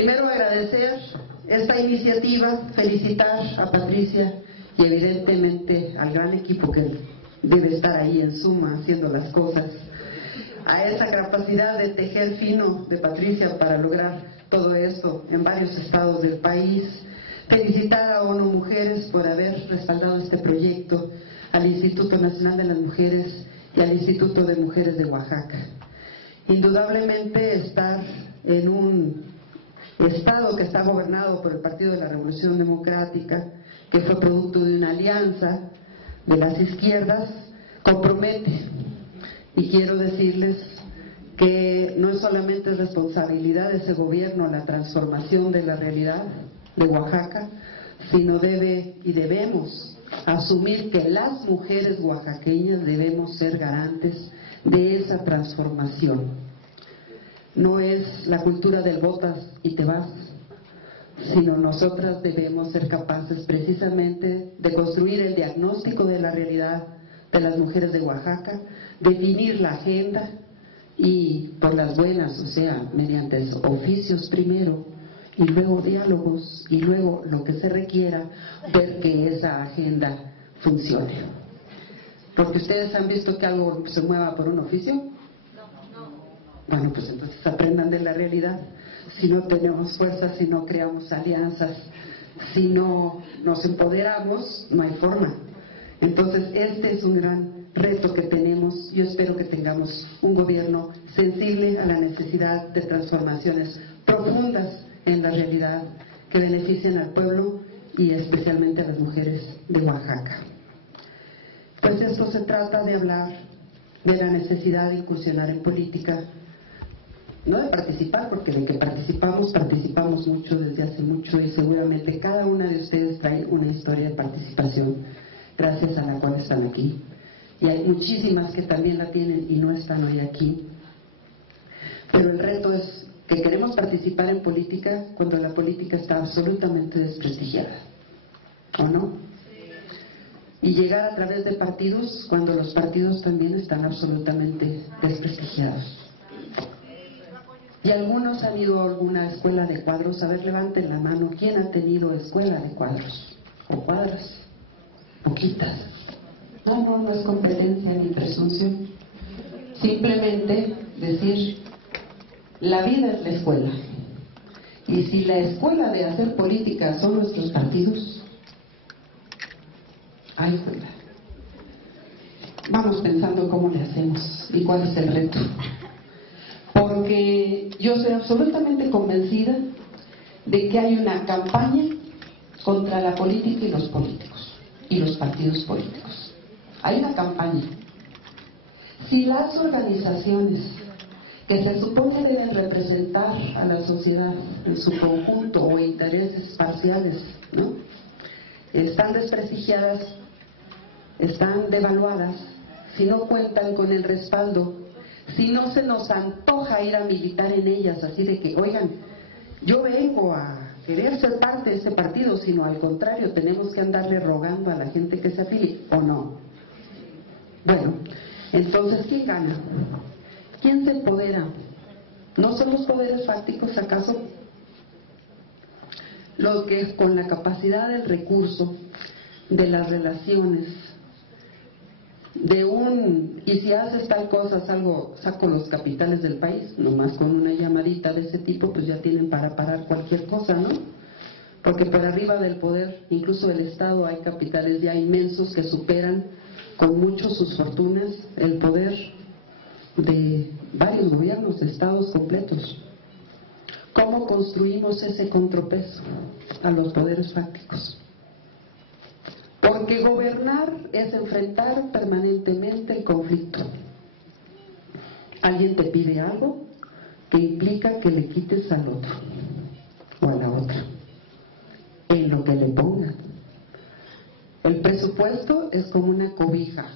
Primero agradecer esta iniciativa, felicitar a Patricia y evidentemente al gran equipo que debe estar ahí en suma haciendo las cosas, a esa capacidad de tejer fino de Patricia para lograr todo esto en varios estados del país. Felicitar a ONU Mujeres por haber respaldado este proyecto, al Instituto Nacional de las Mujeres y al Instituto de Mujeres de Oaxaca. Indudablemente estar en un estado que está gobernado por el Partido de la Revolución Democrática, que fue producto de una alianza de las izquierdas, compromete. Y quiero decirles que no es solamente responsabilidad de ese gobierno la transformación de la realidad de Oaxaca, sino debe y debemos asumir que las mujeres oaxaqueñas debemos ser garantes de esa transformación. No es la cultura del botas y te vas, sino nosotras debemos ser capaces precisamente de construir el diagnóstico de la realidad de las mujeres de Oaxaca, definir la agenda y por las buenas, o sea, mediante oficios primero y luego diálogos y luego lo que se requiera, ver que esa agenda funcione. Porque ustedes han visto que algo se mueva por un oficio. Bueno, pues entonces aprendan de la realidad. Si no tenemos fuerza, si no creamos alianzas, si no nos empoderamos, no hay forma. Entonces este es un gran reto que tenemos. Yo espero que tengamos un gobierno sensible a la necesidad de transformaciones profundas en la realidad que beneficien al pueblo y especialmente a las mujeres de Oaxaca. Pues esto se trata de hablar de la necesidad de incursionar en política, no de participar, porque de que participamos mucho desde hace mucho y seguramente cada una de ustedes trae una historia de participación gracias a la cual están aquí. Y hay muchísimas que también la tienen y no están hoy aquí. Pero el reto es que queremos participar en política cuando la política está absolutamente desprestigiada, ¿o no? Y llegar a través de partidos cuando los partidos también están absolutamente desprestigiados. Y algunos han ido a alguna escuela de cuadros. A ver, levanten la mano, ¿quién ha tenido escuela de cuadros? ¿O cuadras? Poquitas. No es competencia ni presunción. Simplemente decir, la vida es la escuela. Y si la escuela de hacer política son nuestros partidos, ay, cuida. Vamos pensando cómo le hacemos y cuál es el reto. Porque yo soy absolutamente convencida de que hay una campaña contra la política y los políticos y los partidos políticos. Hay una campaña. Si las organizaciones que se supone deben representar a la sociedad en su conjunto o intereses parciales, ¿no?, están desprestigiadas, están devaluadas, si no cuentan con el respaldo, si no se nos antoja ir a militar en ellas, así de que, oigan, yo vengo a querer ser parte de ese partido, sino al contrario, tenemos que andarle rogando a la gente que se afilie, ¿o no? Bueno, entonces, ¿quién gana? ¿Quién se empodera? ¿No son los poderes fácticos acaso? Los que con la capacidad del recurso, de las relaciones, y si haces tal cosa, saco los capitales del país, nomás con una llamadita de ese tipo, pues ya tienen para parar cualquier cosa, ¿no? Porque por arriba del poder, incluso del Estado, hay capitales ya inmensos que superan con mucho sus fortunas el poder de varios gobiernos, de estados completos. ¿Cómo construimos ese contrapeso a los poderes fácticos? Porque gobernar es enfrentar permanentemente el conflicto. Alguien te pide algo que implica que le quites al otro o a la otra, en lo que le pongan. El presupuesto es como una cobija.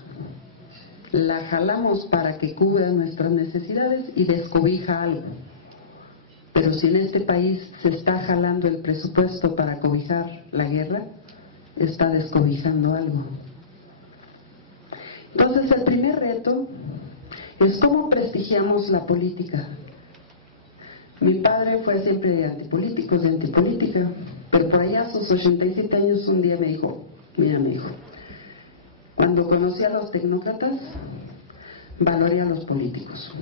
La jalamos para que cubra nuestras necesidades y descobija algo. Pero si en este país se está jalando el presupuesto para cobijar la guerra, está descobijando algo. Entonces el primer reto es cómo prestigiamos la política. Mi padre fue siempre de antipolíticos, de antipolítica, pero por allá a sus 87 años un día me dijo, mira, me dijo, cuando conocí a los tecnócratas, valoré a los políticos,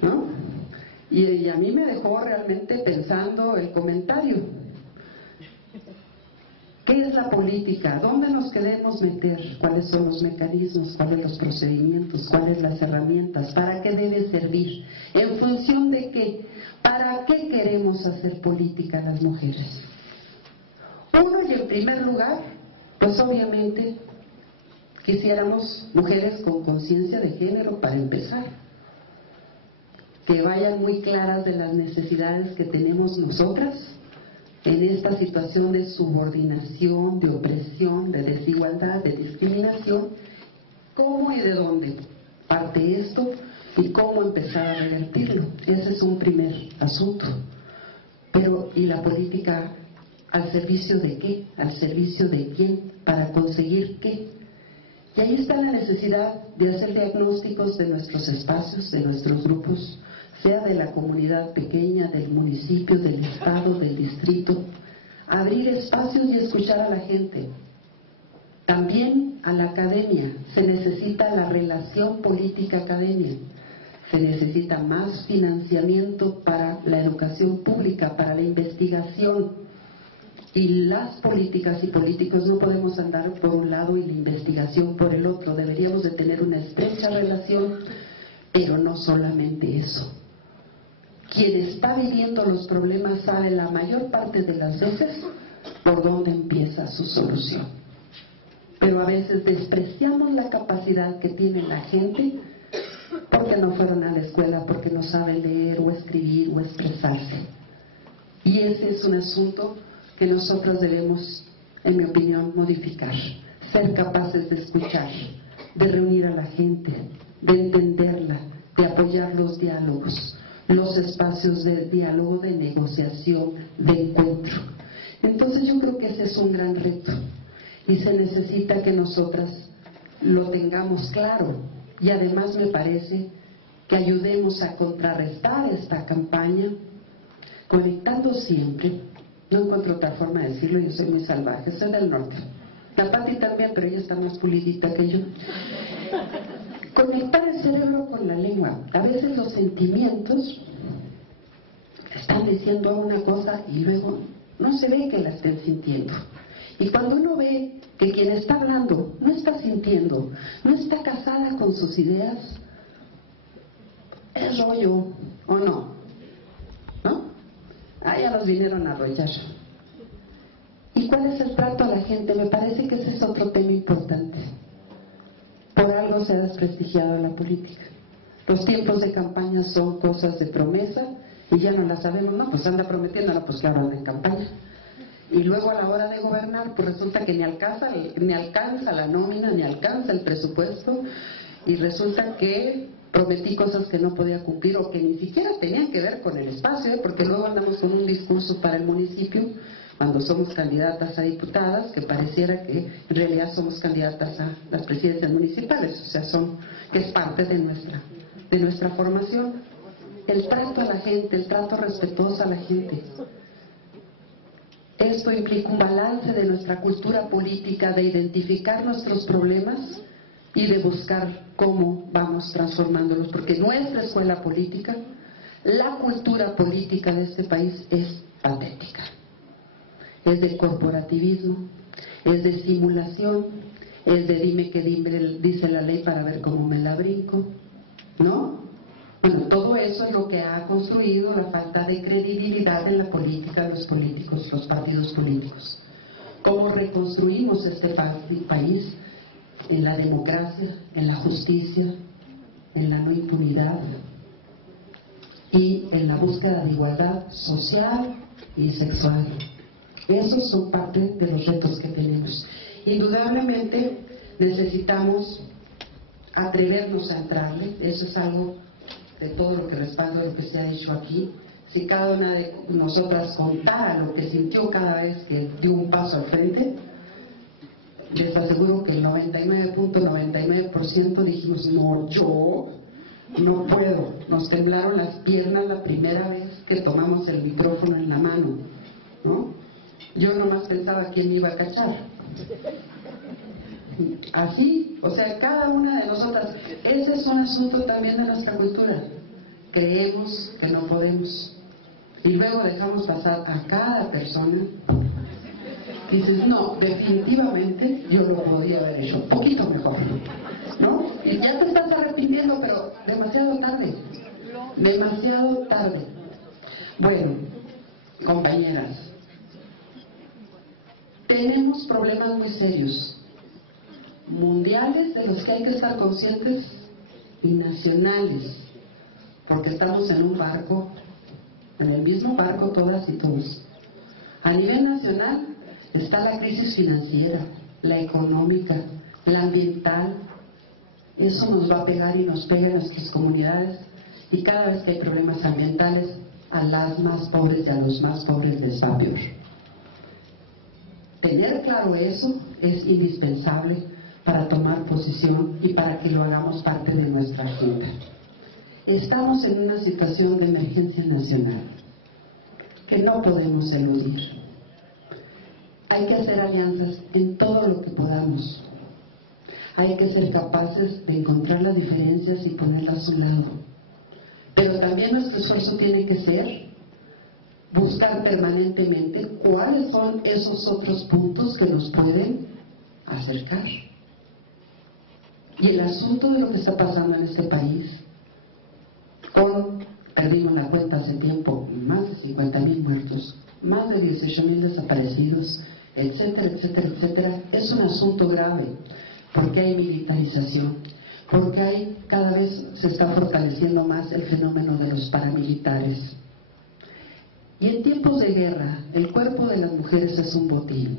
¿no? Y a mí me dejó realmente pensando el comentario. ¿Qué es la política? ¿Dónde nos queremos meter? ¿Cuáles son los mecanismos? ¿Cuáles los procedimientos? ¿Cuáles las herramientas? ¿Para qué debe servir? ¿En función de qué? ¿Para qué queremos hacer política las mujeres? Uno, y en primer lugar, pues obviamente quisiéramos mujeres con conciencia de género para empezar, que vayan muy claras de las necesidades que tenemos nosotras en esta situación de subordinación, de opresión, de desigualdad, de discriminación. ¿Cómo y de dónde parte esto y cómo empezar a revertirlo? Ese es un primer asunto. Pero, ¿y la política al servicio de qué? ¿Al servicio de quién? ¿Para conseguir qué? Y ahí está la necesidad de hacer diagnósticos de nuestros espacios, de nuestros grupos, sea de la comunidad pequeña, del municipio, del estado, del distrito, abrir espacios y escuchar a la gente. También a la academia, se necesita la relación política-academia, se necesita más financiamiento para la educación pública, para la investigación, y las políticas y políticos no podemos andar por un lado y la investigación por el otro. Deberíamos de tener una estrecha relación, pero no solamente eso. Quien está viviendo los problemas sabe la mayor parte de las veces por dónde empieza su solución. Pero a veces despreciamos la capacidad que tiene la gente porque no fueron a la escuela, porque no saben leer o escribir o expresarse. Y ese es un asunto que nosotros debemos, en mi opinión, modificar. Ser capaces de escuchar, de reunir a la gente, de entenderla, de apoyar los diálogos, los espacios de diálogo, de negociación, de encuentro. Entonces yo creo que ese es un gran reto y se necesita que nosotras lo tengamos claro, y además me parece que ayudemos a contrarrestar esta campaña conectando siempre. No encuentro otra forma de decirlo, yo soy muy salvaje, soy del norte. La Pati también, pero ella está más pulidita que yo. Conectar el cerebro con la lengua. A veces los sentimientos están diciendo una cosa y luego no se ve que la estén sintiendo. Y cuando uno ve que quien está hablando no está sintiendo, no está casada con sus ideas, es rollo, ¿o no? ¿No? Ah, ya los vinieron a arrollar. ¿Y cuál es el trato a la gente? Me parece que ese es otro tema importante. Por algo se ha desprestigiado la política. Los tiempos de campaña son cosas de promesa y ya no las sabemos. No, pues anda prometiendo, no, pues que ahora anda en campaña. Y luego a la hora de gobernar, pues resulta que ni alcanza la nómina, ni alcanza el presupuesto, y resulta que prometí cosas que no podía cumplir o que ni siquiera tenían que ver con el espacio, porque luego andamos con un discurso para el municipio cuando somos candidatas a diputadas, que pareciera que en realidad somos candidatas a las presidencias municipales, o sea, que es parte de nuestra formación. El trato a la gente, el trato respetuoso a la gente. Esto implica un balance de nuestra cultura política, de identificar nuestros problemas y de buscar cómo vamos transformándolos, porque nuestra escuela política, la cultura política de este país es patética. Es de corporativismo, es de simulación, es de dime que dice la ley para ver cómo me la brinco, ¿no? Bueno, todo eso es lo que ha construido la falta de credibilidad en la política de los políticos, los partidos políticos. ¿Cómo reconstruimos este país en la democracia, en la justicia, en la no impunidad y en la búsqueda de igualdad social y sexual? Esos son parte de los retos que tenemos. Indudablemente necesitamos atrevernos a entrarle, eso es algo de todo lo que respaldo lo que se ha dicho aquí. Si cada una de nosotras contara lo que sintió cada vez que dio un paso al frente, les aseguro que el 99.99% dijimos, no, yo no puedo. Nos temblaron las piernas la primera vez que tomamos el micrófono en la mano, ¿no? Yo nomás pensaba quién me iba a cachar. Así, o sea, cada una de nosotras, ese es un asunto también de nuestra cultura. Creemos que no podemos. Y luego dejamos pasar a cada persona. Dices, no, definitivamente yo lo podría haber hecho un poquito mejor, ¿no? Y ya te estás arrepintiendo, pero demasiado tarde. Demasiado tarde. Bueno, compañeras, tenemos problemas muy serios, mundiales, de los que hay que estar conscientes, y nacionales, porque estamos en un barco, en el mismo barco todas y todos. A nivel nacional está la crisis financiera, la económica, la ambiental. Eso nos va a pegar y nos pega en nuestras comunidades, y cada vez que hay problemas ambientales, a las más pobres y a los más pobres les va peor. Tener claro eso es indispensable para tomar posición y para que lo hagamos parte de nuestra agenda. Estamos en una situación de emergencia nacional que no podemos eludir. Hay que hacer alianzas en todo lo que podamos. Hay que ser capaces de encontrar las diferencias y ponerlas a un lado. Pero también nuestro esfuerzo tiene que ser buscar permanentemente cuáles son esos otros puntos que nos pueden acercar. Y el asunto de lo que está pasando en este país, perdimos la cuenta hace tiempo, más de 50,000 muertos, más de 18,000 desaparecidos, etcétera, etcétera, etcétera, es un asunto grave, porque hay militarización, porque cada vez se está fortaleciendo más el fenómeno de los paramilitares. Y en tiempos de guerra, el cuerpo de las mujeres es un botín.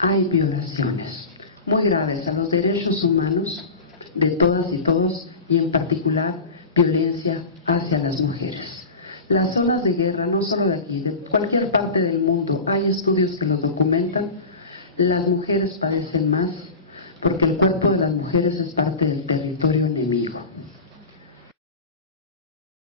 Hay violaciones muy graves a los derechos humanos de todas y todos, y en particular violencia hacia las mujeres. Las zonas de guerra, no solo de aquí, de cualquier parte del mundo, hay estudios que los documentan. Las mujeres padecen más porque el cuerpo de las mujeres es parte del territorio enemigo.